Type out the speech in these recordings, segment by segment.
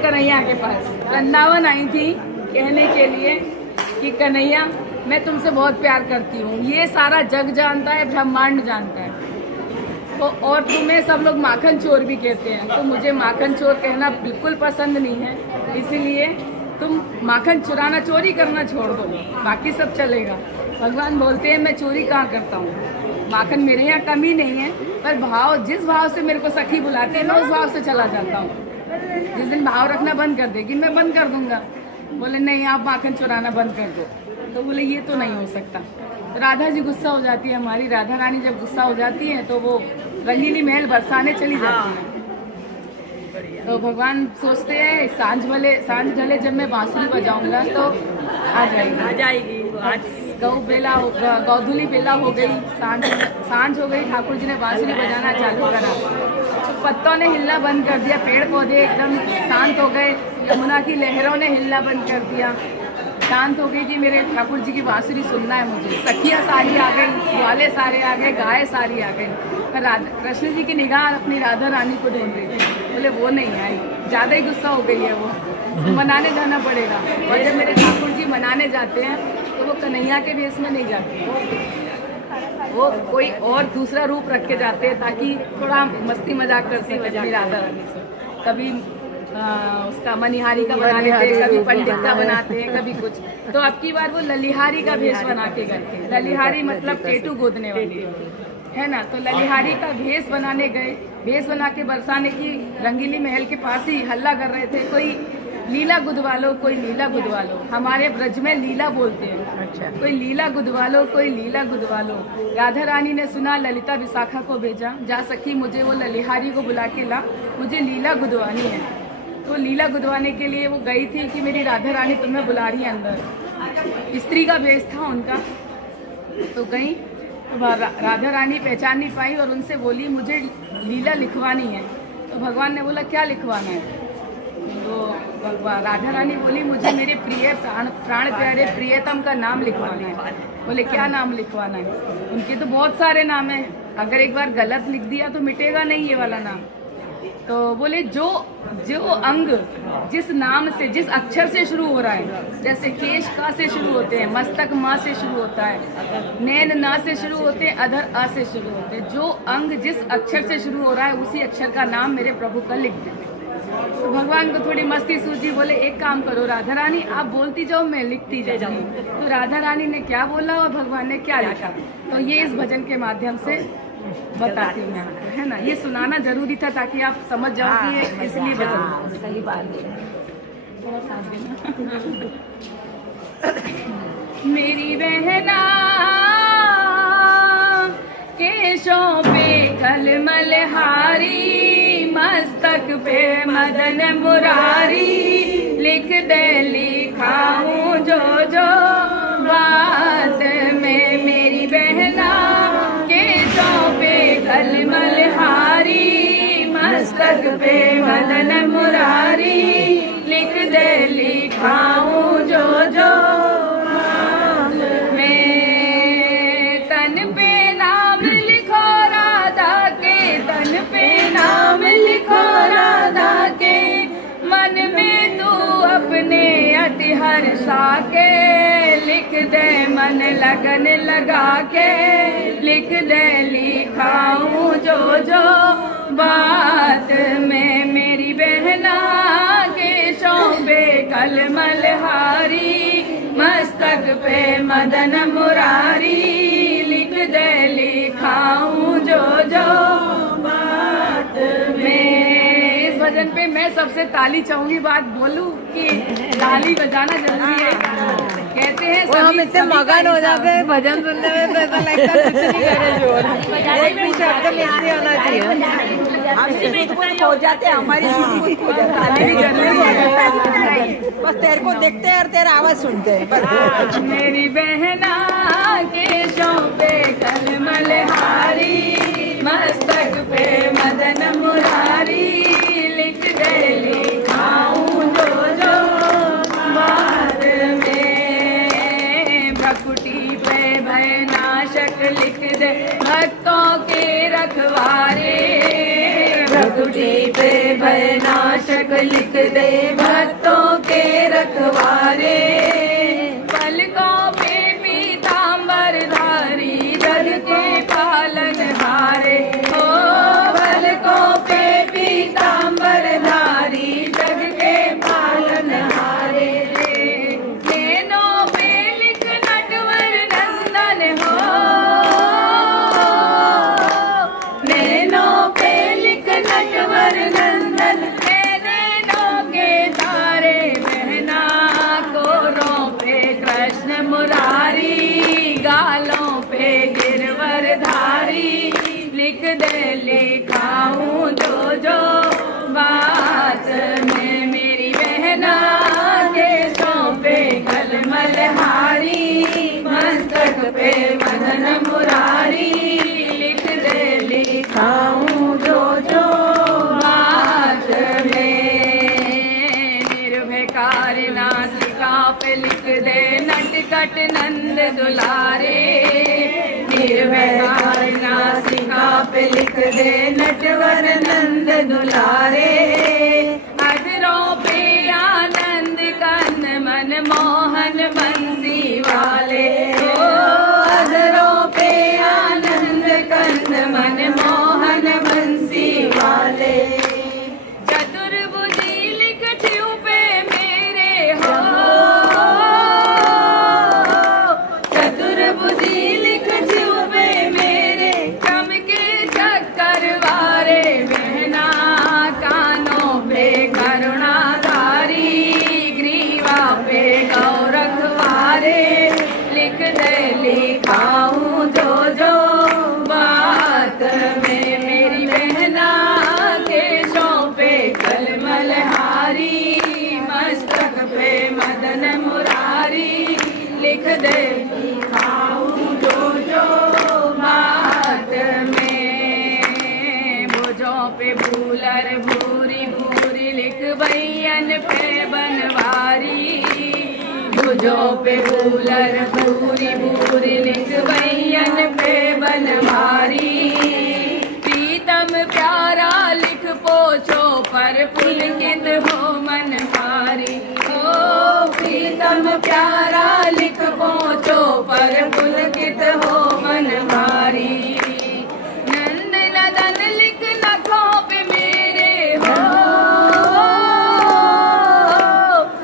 कन्हैया के पास वृंदावन आई थी कहने के लिए कि कन्हैया मैं तुमसे बहुत प्यार करती हूँ। ये सारा जग जानता है, ब्रह्मांड जानता है तो, और तुम्हें सब लोग माखन चोर भी कहते हैं, तो मुझे माखन चोर कहना बिल्कुल पसंद नहीं है। इसीलिए तुम माखन चुराना, चोरी करना छोड़ दो, बाकी सब चलेगा। भगवान बोलते हैं मैं चोरी कहाँ करता हूँ, माखन मेरे यहाँ कमी नहीं है, पर भाव जिस भाव से मेरे को सखी बुलाते हैं मैं उस भाव से चला जाता हूँ। जिस दिन भाव रखना बंद कर देगी मैं बंद कर दूंगा। बोले नहीं आप माखन चुराना बंद कर दो, तो बोले ये तो नहीं हो सकता। तो राधा जी गुस्सा हो जाती है, हमारी राधा रानी जब गुस्सा हो जाती है तो वो रंगीली महल बरसाने चली जाती है। तो भगवान सोचते हैं सांझ ढले जब मैं बांसुरी बजाऊंगा तो आ जाएगी। आज गौधुली बेला हो गई, सांझ हो गई, ठाकुर जी ने बांसुरी बजाना चालू करा तो पत्तों ने हिलना बंद कर दिया, पेड़ पौधे एकदम शांत हो गए, यमुना की लहरों ने हिलना बंद कर दिया, शांत हो गई कि मेरे ठाकुर जी की बांसुरी सुनना है मुझे। सखियाँ सारी आ गई, ग्वाले सारे आ गए, गाय सारी आ गई, पर कृष्ण जी की निगाह अपनी राधा रानी को ढूंढ रही थी। बोले वो नहीं आई, ज़्यादा ही गुस्सा हो गई है वो, तो मनाने जाना पड़ेगा। और जब मेरे ठाकुर जी मनाने जाते हैं तो वो कन्हैया के भेष में नहीं जाते, वो कोई और दूसरा रूप रख के जाते हैं ताकि थोड़ा मस्ती मजाक कर सके अपनी राधा रानी से। कभी उसका मनिहारी का बना लेते हैं, कभी पंडित का बनाते हैं, कभी कुछ। तो अब की बार वो ललिहारी का भेष बना के गए थे। ललिहारी मतलब टेटू गोदने वाली है ना, तो ललिहारी का भेष बनाने गए। भेष बना के बरसाने की रंगीली महल के पास ही हल्ला कर रहे थे, कोई लीला गुदवालो, कोई लीला गुदवालो। हमारे ब्रज में लीला बोलते हैं, अच्छा, कोई लीला गुदवालो, कोई लीला गुदवालो। राधा रानी ने सुना, ललिता विशाखा को भेजा, जा सखी मुझे वो ललिहारी को बुला के ला, मुझे लीला गुदवानी है। तो लीला गुदवाने के लिए वो गई थी कि मेरी राधा रानी तुम्हें बुला रही है अंदर। स्त्री का भेष था उनका, तो गई, राधा रानी पहचान नहीं पाई और उनसे बोली मुझे लीला लिखवानी है। तो भगवान ने बोला क्या लिखवाना है, तो राधा रानी बोली मुझे मेरे प्रिय प्राण प्यारे प्रियतम का नाम लिखवाना है। बोले क्या नाम लिखवाना है, उनके तो बहुत सारे नाम हैं, अगर एक बार गलत लिख दिया तो मिटेगा नहीं ये वाला नाम। तो बोले जो अंग जिस नाम से, जिस अक्षर से शुरू हो रहा है, जैसे केश का से शुरू होते हैं, मस्तक माँ से शुरू होता है, नैन ना से शुरू होते हैं, अधर आ से शुरू होते हैं, जो अंग जिस अक्षर से शुरू हो रहा है उसी अक्षर का नाम मेरे प्रभु का लिख देते। तो भगवान को थोड़ी मस्ती सूझी, बोले एक काम करो राधा रानी आप बोलती जाओ मैं लिखती जाऊँ। तो राधा रानी ने क्या बोला और भगवान ने क्या लिखा, तो ये इस भजन के माध्यम से बताती हूँ, है ना। ये सुनाना जरूरी था ताकि आप समझ जाओ कि ये इसलिए भजन। सही बात है। मेरी बहना केशों पे कलमल हारी, मस्तक पे मदन मुरारी, लिख दे लिखाऊं जो जो बात में। मेरी बहना केशों पे कलमल हारी, मस्तक पे मदन मुरारी, लिख दे लिखाऊं जो जो हर्षा के, लिख दे मन लगन लगा के, लिख दे लिखाऊं जो जो बात में। मेरी बहना केशों पे कलमल हारी, मस्तक पे मदन मुरारी, लिख दे लिखाऊं जो जो बात में। इस भजन पे मैं सबसे ताली चाहूंगी, बात बोलूं कि ताली बजाना जरूरी है। कहते हैं सभी, हम इतने मगन हो जाते हैं भजन सुनने में तो ऐसा लगता है कुछ नहीं करे जोर, एक भी शब्द मिस नहीं होना चाहिए। हम हो जाते हैं, हमारी बस तेरे को देखते हैं और तेरा आवाज सुनते हैं। मेरी बहना केशों पे कलमल हारी, मस्तक पे मदन मुरारी, लिख दे लिखाऊं जो जो बात में। भकुटी पे भय नाशक लिख दे भक्तों के रखवारे, भकुटी पे भय नाशक लिख दे भक्तों के रखवारे, पलकों पे पीतांबर धारी जग के पालन हारे। ओ पलकों पे पीतांबर धारी जग के पालन हारे, नैनों पे लिख नटवर नंदन हो, नैनों पे लिख नटवर नंदन, नैनों के तारे बहना कोरों पे कृष्ण मुरारी, गालों पे गिरवर धारी, लिख दे लिखाऊं जो जो बात में मेरी बहना केशों पे कलमल हारी, मस्तक पे मदन मुरारी, लिख दे लिखाऊं जो जो बात में। निर्भयकार नासिका पे लिख दे नटखट नंद दुलारे, निर्भयकार नासिका पे लिख दे नटवर नंद दुलारे, अधरों पे आनंद कन मन मोहन बंसी वाले। ओ अधरों पे आनंद कन मन मोहन बंसी वाले, चतुर्भुजी लिख छिउ पे मेरे हो, चतुर्भुजी लिख छिउ पे मेरे, चमके चक्कर वारे बहना कानों पे करुणाधारी, ग्रीवा पे गौरख वारे, लिख दे लिखाऊं जो जो बात में मेरी बहना केशों पे कलमल हारी, मस्तक पे मदन मुरारी, लिख दे लिखाऊं जो जो बात में। भुजों पे भूलर भूरी भूरी लिख बैयन पे बनवारी, भुजों पे भूलर भूरी भूरी लिख बैयन पे बनवारी, प्रीतम प्यारा लिख पोछो पर पुलकित हो मन हारी। ओ प्रीतम प्यारा लिख पोछो पर पुलकित हो मन हारी, नंद नदन लिख नखों पे मेरे हो,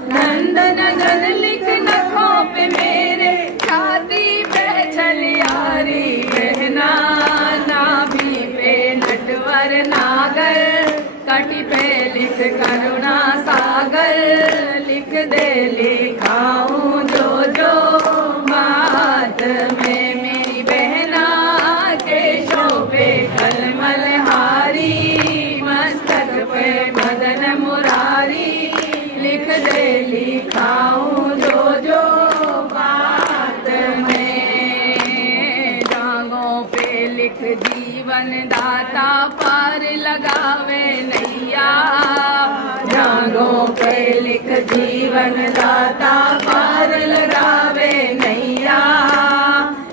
नंद नदन लिख नखों पे मेरे, छाती पे छलियारी बहना, नाभि पे नटवर नागर, कटी पे लिख करुणा सागर, लिख दे लिखाऊं जो जो बात में मेरी बहना केशों पे कलमल हारी, मस्तक पे मदन मुरारी, लिख दे लिखाऊं जो जो बात में। जांघों पे लिख जीवन दाता पार लगावे नैया, जांघों पे लिख जीवन दाता पार लगावे नैया,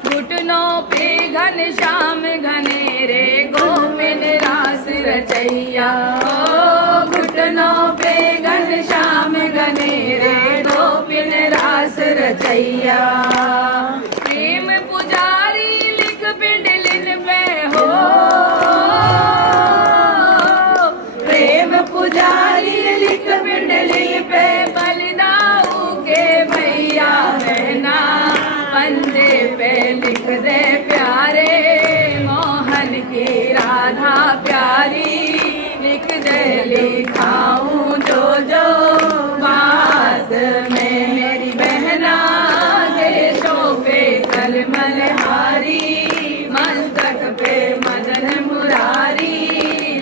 घुटनों पे घनश्याम घनेरे गोविंद रास रचैया। ओ घुटनों पे घनश्याम घनेरे गोविंद रास रचैया। प्रेम पुजारी लिख पिंडलिन पे हो, प्रेम पुजारी लिख पिंडलिन पे बलिदाऊ के भैया बहना, पंजे पे लिख दे प्यारे मोहन की राधा प्यारी, लिख दे लिखाऊं जो जो बात में मेरी बहना केशों पे कलमल हारी, मस्तक पे मदन मुरारी,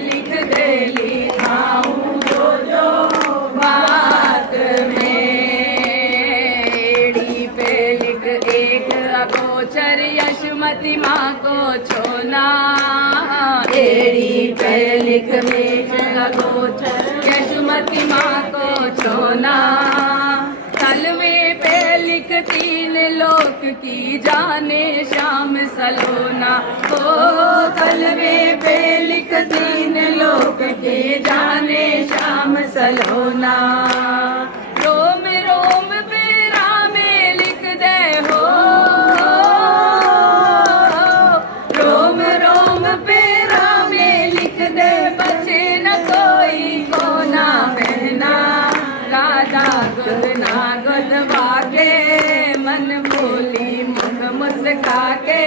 लिख दे लिखाऊं जो जो बात में। एड़ी पे लिख एक अगोचर यशमती माँ को छोना, एड़ी पे लिख एक अगोचर यशमती माँ को छोना, तलवे पे लिख तीन लोक की जाने श्याम सलोना। ओ कलवे पे लिख दीन लोक की जाने श्याम सलोना। रोम रोम पे रामे लिख दे हो, रोम रोम पे रामे लिख दे, बचे न कोई कोना बहना। राधा गुद ना गुद वागे, मन बोली मुख मुस्का के,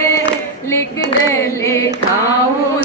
लिख दे लिखाऊं